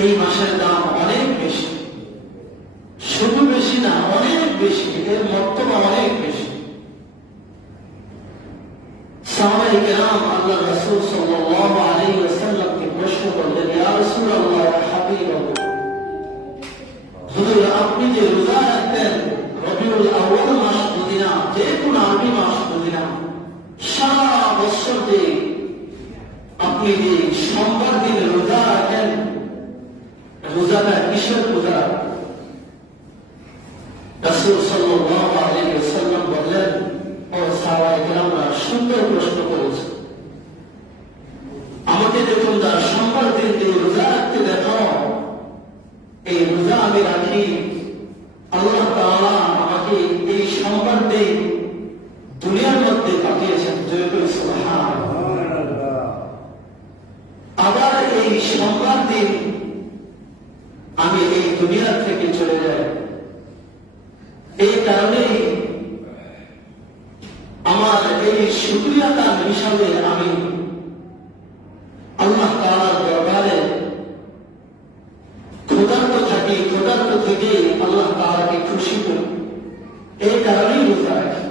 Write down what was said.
এই মাসের দাম অনেক বেশি, শুধু বেশি না, অনেক বেশি, এর মর্তবা অনেক বেশি। সাহাবায়ে কেরাম আল্লাহ রাসূল সাল্লাল্লাহু আলাইহি ওয়াসাল্লামকে প্রশ্ন করলেন, ইয়া রাসূলুল্লাহ ওয়া হাবিবাল্লাহ, হুজুর আপনি যে রোজা রাখতেন রবিউল আউয়াল মাস যদি না, যে কোনো আরবি মাস যদি না, সারা বছর যে আপনি যে সোমবার দিন রোজা রাখেন, রোজাটা কিসের রোজা? রাসূল সাল্লাল্লাহু আলাইহি ওয়াসাল্লাম বললেন, ও সাহাবায়ে কেরামরা সুন্দর প্রশ্ন করেছে, আমাকে যখন সোমবার দিন যে রোজা রাখতে দেখো, এই রোজা আমি রাখি, আল্লাহ তাআলা আমাকে এই সোমবার দিন দুনিয়ার মধ্যে পাঠিয়েছেন, জয় করে সুবহানাল্লাহ। আবার এই সোমবার দিন আমি এই দুনিয়া থেকে চলে যাই। এই কারণেই আমার এই শুকরিয়া তার হিসাবে আমি আল্লাহ তাআলার দরবারে ক্ষুধার্ত থাকি, ক্ষুধার্ত থেকে আল্লাহ তাআলাকে খুশি করি, এই কারণেই রোজা রাখি।